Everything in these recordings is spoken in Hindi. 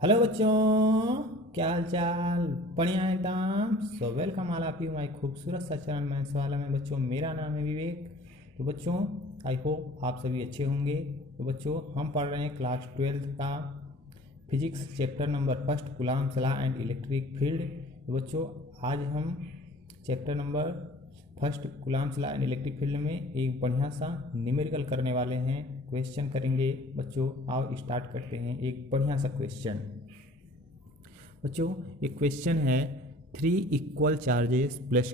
हेलो बच्चों, क्या हाल चाल। बढ़िया एकदम। So welcome all of you my खूबसूरत सा चैनल मैथ्स वाला में। बच्चों मेरा नाम है विवेक। तो बच्चों आई होप आप सभी अच्छे होंगे। तो बच्चों हम पढ़ रहे हैं क्लास 12 का physics chapter number first Coulomb's law and electric field. तो बच्चों आज हम chapter number first Coulomb's law and electric field में एक बढ़िया सा न्यूमेरिकल करने वाले हैं, क्वेश्चन करेंगे। बच्चों आओ स्टार्ट करते हैं एक बढ़िया सा क्वेश्चन। बच्चों एक क्वेश्चन है, three equal charges plus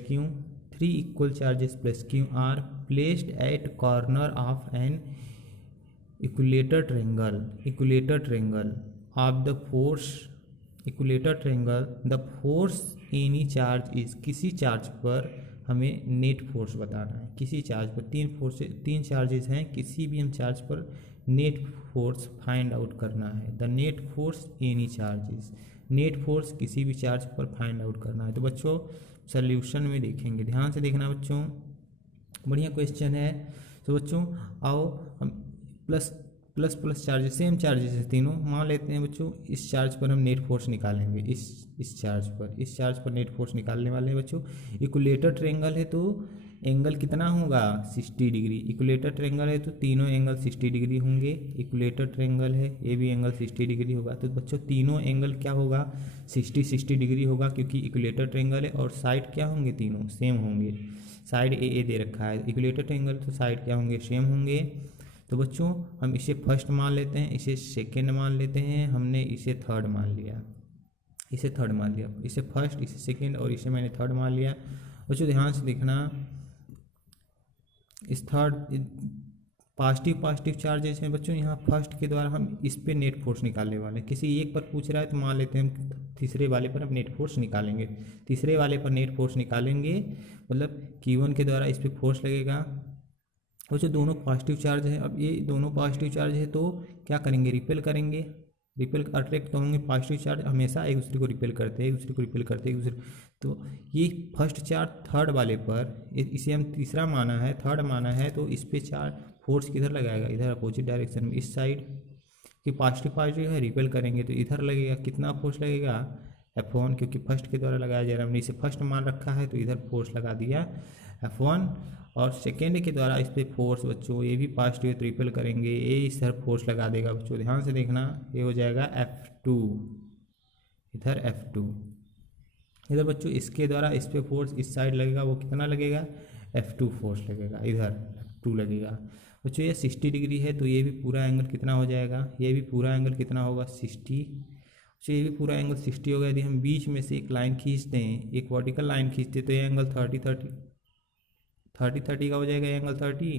Q R placed at corner of N equilateral triangle of the force the force any charge is. किसी चार्ज पर हमें नेट फोर्स बताना है। किसी चार्ज पर तीन चार्जेस हैं, किसी भी हम चार्ज पर नेट फोर्स फाइंड आउट करना है। The net force any charges, net force किसी भी चार्ज पर फाइंड आउट करना है। तो बच्चों सॉल्यूशन में देखेंगे, ध्यान से देखना बच्चों, बढ़िया क्वेश्चन है। तो बच्चों आओ हम plus plus plus charges, same charges है तीनों, मान लेते हैं बच्चों। इस चार्ज पर हम नेट फोर्स निकालेंगे, इस चार्ज पर नेट फोर्स निकालने वाले हैं बच्चों। इक्विलेटर ट्रायंगल है तो एंगल कितना होगा, 60 डिग्री। इक्विलेटर ट्रायंगल है तो तीनों एंगल 60 डिग्री होंगे। इक्विलेटर ट्रायंगल है, ये भी एंगल 60 डिग्री होगा। तो बच्चों तीनों एंगल क्या होगा, 60 डिग्री होगा, क्योंकि इक्विलेटर ट्रायंगल है। और साइड क्या होंगे, तीनों सेम होंगे। साइड ए दे रखा है, इक्विलेटर ट्रायंगल तो साइड क्या होंगे, सेम होंगे। तो बच्चों हम इसे फर्स्ट मान लेते हैं, इसे सेकेंड मान लेते हैं, हमने इसे थर्ड मान लिया, इसे फर्स्ट, इसे सेकेंड और इसे मैंने थर्ड मान लिया। बच्चों ध्यान से देखना, इस थर्ड पॉजिटिव चार्जेस हैं बच्चों। यहाँ फर्स्ट के द्वारा हम इस पे नेट फोर्स निकालने वाले हैं। किसी एक पर पूछ रहा है तो मान लेते हैं हम तीसरे वाले पर हम नेट फोर्स निकालेंगे। तीसरे वाले पर नेट फोर्स निकालेंगे मतलब Q1 के द्वारा इस पर फोर्स लगेगा। और जो दोनों पॉजिटिव चार्ज है, अब ये दोनों पॉजिटिव चार्ज है तो क्या करेंगे, रिपेल करेंगे। रिपेल अट्रैक्ट तो होंगे, पॉजिटिव चार्ज हमेशा एक दूसरे को रिपेल करते हैं, एक दूसरे। तो ये फर्स्ट चार्ज थर्ड वाले पर, इसे हम तीसरा माना है, थर्ड माना है, तो इस पे चार्ज फोर्स किधर लगाएगा, इधर अपोजिट डायरेक्शन में, इस साइड कि पॉजिटिव है, रिपेल करेंगे तो इधर लगेगा। कितना फोर्स लगेगा, F1, क्योंकि फर्स्ट के द्वारा लगाया जा रहा है, हमने इसे फर्स्ट मान रखा है तो इधर फोर्स लगा दिया F1। और सेकेंड के द्वारा इस पर फोर्स बच्चों, ये भी पॉजिटिव है तो रिपेल करेंगे, ये इस तरफ फोर्स लगा देगा बच्चों। ध्यान से देखना, ये हो जाएगा F2, इधर F2। इधर बच्चों इसके द्वारा इस पर फोर्स इस साइड लगेगा, वो कितना लगेगा, F2 फोर्स लगेगा, इधर F2 लगेगा बच्चों। ये 60 डिग्री है तो ये भी पूरा एंगल कितना हो जाएगा, ये भी पूरा एंगल कितना होगा, 60। ये भी पूरा एंगल 60 होगा। यदि हम बीच में से एक लाइन खींच दें, एक वर्टिकल लाइन खींचते तो ये एंगल 30 का हो जाएगा, ये एंगल 30,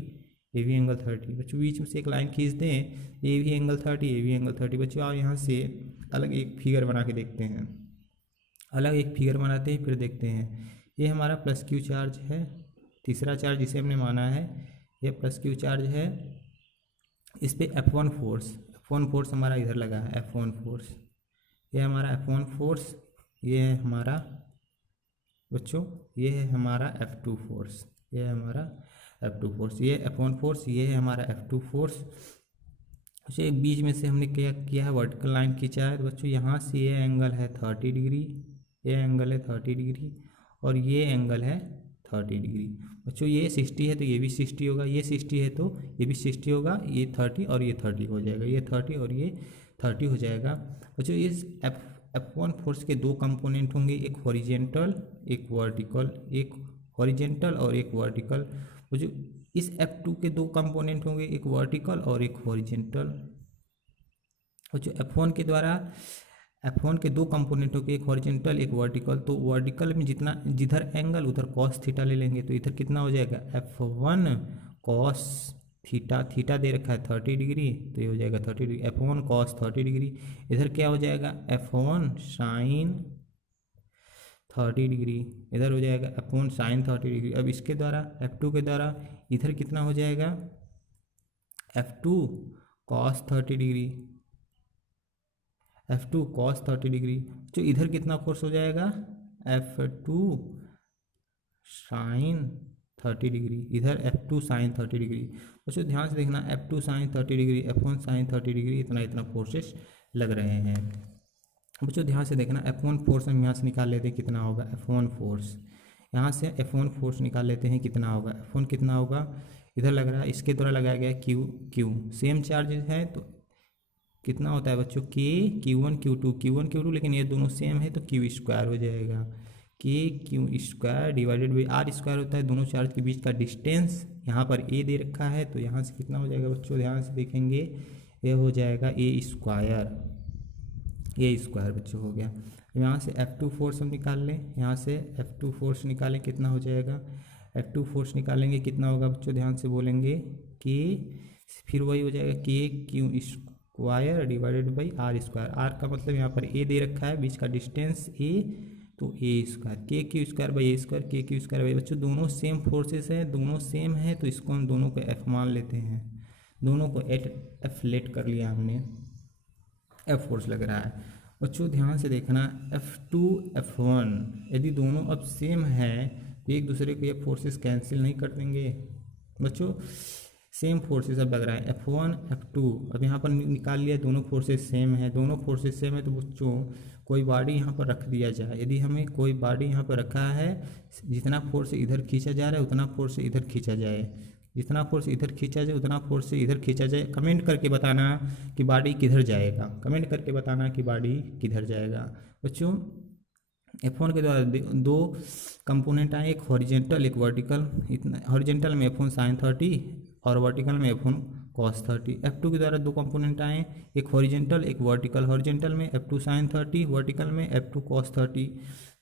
ये भी एंगल 30 बच्चों। बीच में से एक लाइन खींच दें, ये भी एंगल 30, ये भी एंगल 30 बच्चों। आप यहाँ से अलग एक फिगर बना के देखते हैं, अलग एक फिगर बनाते हैं, फिर देखते हैं। ये हमारा प्लस क्यू चार्ज है, तीसरा चार्ज जिसे हमने माना है, ये प्लस क्यू चार्ज है। इस पे F1 फोर्स हमारा इधर लगा है, F1 फोर्स, ये हमारा F1 फोर्स, ये है हमारा बच्चों, ये है हमारा F2 फोर्स, ये है हमारा F2 फोर्स, ये F1 फोर्स, ये है हमारा F2 फोर्स। अच्छा एक बीच में से हमने क्या किया है, वर्टिकल लाइन खींचा है। तो बच्चों यहाँ से ये एंगल है 30 डिग्री, ये एंगल है 30 डिग्री, और ये एंगल है 30 डिग्री बच्चों। ये 60 है तो ये भी 60 होगा, ये 60 है तो ये भी 60 होगा, ये 30 और ये 30 हो जाएगा, ये 30 और ये 30 हो जाएगा बच्चों। इस F1 फोर्स के दो कंपोनेंट होंगे, एक हॉरिजेंटल एक वर्टिकल, एक हॉरिजेंटल और एक वर्टिकल बच्चों। इस F2 के दो कंपोनेंट होंगे, एक वर्टिकल और एक हॉरिजेंटल बच्चों। F1 के दो कंपोनेंट होंगे, एक हॉरिजेंटल एक वर्टिकल। तो वर्टिकल में जिधर एंगल उधर कॉस थीटा ले लेंगे, तो इधर कितना हो जाएगा, F1 कॉस थीटा दे रखा है 30 डिग्री, तो ये हो जाएगा 30 डिग्री, F1 कॉस 30 डिग्री। इधर क्या हो जाएगा, F1 साइन 30 डिग्री, इधर हो जाएगा F1 साइन 30 डिग्री। अब इसके द्वारा F2 के द्वारा इधर कितना हो जाएगा, F2 cos 30 degree, F2 cos 30 degree. तो इधर कितना फोर्स हो जाएगा, F2 साइन 30 डिग्री, इधर F2 साइन 30 डिग्री बच्चों। ध्यान से देखना, F2 sine 30 degree, F1 sine 30 degree, इतना फोर्सेस लग रहे हैं। बच्चों ध्यान से देखना, F1 फोर्स हम यहाँ से निकाल लेते हैं कितना होगा, F1 फोर्स यहाँ से F1 फोर्स निकाल लेते हैं कितना होगा, F1 कितना होगा, इधर लग रहा है इसके द्वारा लगाया गया Q सेम चार्जेस है तो कितना होता है बच्चों Q1 Q2 लेकिन ये दोनों सेम है तो Q स्क्वायर हो जाएगा, Q square divided by R square होता है दोनों चार्ज के बीच का डिस्टेंस, यहाँ पर A दे रखा है तो यहाँ से कितना हो जाएगा बच्चों, ध्यान से देखेंगे ये हो जाएगा A स्क्वायर बच्चों हो गया। यहाँ से F2 फोर्स हम निकाल लें, यहाँ से F2 फोर्स निकालें कितना हो जाएगा, F2 फोर्स निकालेंगे कितना होगा बच्चों, ध्यान से बोलेंगे कि फिर वही हो जाएगा Q square divided by R square, R का मतलब यहाँ पर A दे रखा है बीच का डिस्टेंस A तो A square Q square by A square Q square by, बच्चों दोनों सेम फोर्सेस हैं, दोनों सेम है तो इसको हम दोनों को F मान लेते हैं, दोनों को F लेट कर लिया हमने, F फोर्स लग रहा है। बच्चों ध्यान से देखना F2 F1 यदि दोनों अब सेम है तो एक दूसरे को ये फोर्सेस कैंसिल नहीं कर देंगे बच्चों, सेम फोर्सेस अब लग रहा है F1 F2, अब यहाँ पर निकाल लिया दोनों फोर्सेस सेम है, दोनों फोर्सेस सेम है तो बच्चों कोई बॉडी यहाँ पर रख दिया जाए, यदि हमें कोई बॉडी यहाँ पर रखा है जितना फोर्स इधर खींचा जा रहा है उतना फोर्स इधर खींचा जाए, जितना फोर्स इधर खींचा जाए उतना फोर्स से इधर खींचा जाए, कमेंट करके बताना कि बॉडी किधर जाएगा, कमेंट करके बताना कि बॉडी किधर जाएगा। बच्चों F1 के द्वारा दो कंपोनेंट आए, एक हॉरिजेंटल एक वर्टिकल, इतना हॉरिजेंटल में F1 sin 30 और वर्टिकल में F1 cos 30। F2 के द्वारा दो कंपोनेंट आए, एक हॉरिजेंटल एक वर्टिकल, हॉरिजेंटल में F2 sin 30 वर्टिकल में F2 cos 30।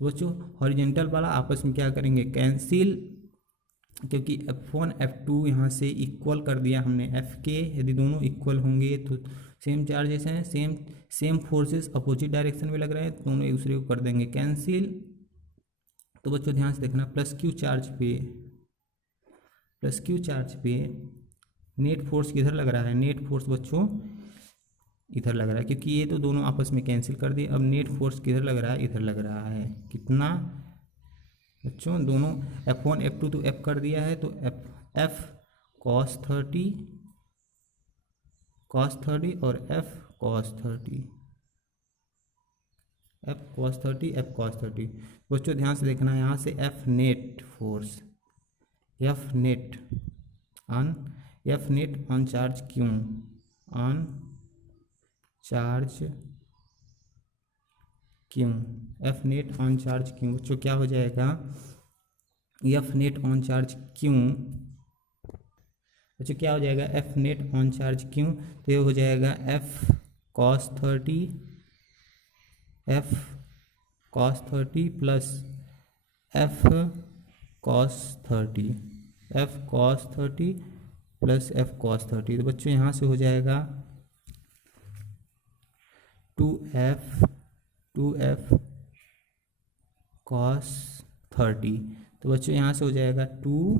बच्चों हॉरिजेंटल वाला आपस में क्या करेंगे कैंसिल, क्योंकि F1 F2 यहाँ से इक्वल कर दिया हमने F के, यदि दोनों इक्वल होंगे तो सेम चार्जेस हैं, सेम फोर्सेस अपोजिट डायरेक्शन में लग रहे हैं तो दोनों एक दूसरे को कर देंगे कैंसिल। तो बच्चों ध्यान से देखना प्लस Q चार्ज पे नेट फोर्स किधर लग रहा है, नेट फोर्स बच्चों इधर लग रहा है, क्योंकि ये तो दोनों आपस में कैंसिल कर दिए, अब नेट फोर्स किधर लग रहा है, इधर लग रहा है, कितना बच्चों दोनों F1 F2 तो F कर दिया है तो F cos 30 और F cos 30। बच्चों ध्यान से देखना यहाँ से F net force F net on charge क्यों बच्चों क्या हो जाएगा, F नेट ऑन चार्ज क्यों बच्चों क्या हो जाएगा, F नेट ऑन चार्ज क्यों, तो ये हो जाएगा F cos 30 plus F cos 30 plus F cos 30। तो बच्चों यहाँ से हो जाएगा 2F cos 30। तो बच्चों यहाँ से हो जाएगा 2,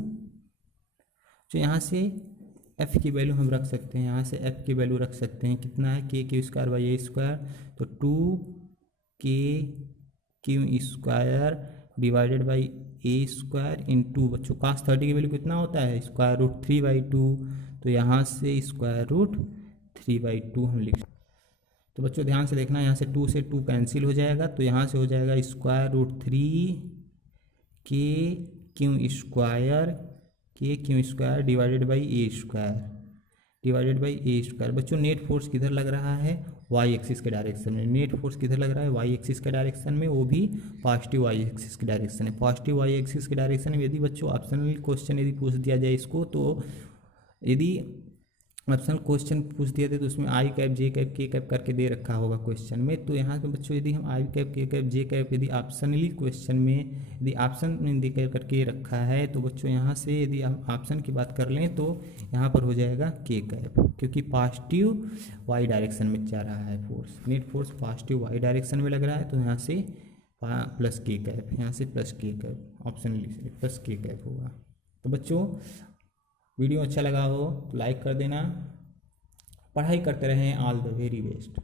तो यहाँ से F की वैल्यू हम रख सकते हैं, यहाँ से F की वैल्यू रख सकते हैं कितना है Q square by A square, तो 2Q square divided by A square into बच्चों cos 30 की वैल्यू कितना होता है स्क्वायर रूट 3/2, तो यहाँ से स्क्वायर रूट 3/2 हम लिख। तो बच्चों ध्यान से देखना यहाँ से 2 से 2 कैंसिल हो जाएगा, तो यहाँ से हो जाएगा square root 3Q square divided by A square. बच्चों नेट फोर्स किधर लग रहा है वाई एक्सिस के डायरेक्शन में, नेट फोर्स किधर लग रहा है वाई एक्सिस के डायरेक्शन में, वो भी पॉजिटिव वाई एक्सिस के डायरेक्शन है, पॉजिटिव वाई एक्सिस के डायरेक्शन में। यदि बच्चों ऑप्शनल क्वेश्चन यदि पूछ दिया जाए इसको, तो यदि ऑप्शनल क्वेश्चन पूछ दिया थे तो उसमें आई कैप जे कैप के कैप करके दे रखा होगा क्वेश्चन में, तो यहाँ पे बच्चों यदि हम आई कैप के कैप जे कैप यदि ऑप्शनली क्वेश्चन में यदि ऑप्शन में दे करके रखा है, तो बच्चों यहाँ से यदि हम ऑप्शन की बात कर लें तो यहाँ पर हो जाएगा के कैप, क्योंकि पॉजिटिव वाई डायरेक्शन में जा रहा है force, net force positive Y direction में लग रहा है, तो यहाँ से प्लस के कैप, यहाँ से प्लस के कैप, ऑप्शनली प्लस के कैप होगा। तो बच्चों वीडियो अच्छा लगा हो तो लाइक कर देना, पढ़ाई करते रहें, ऑल द वेरी बेस्ट।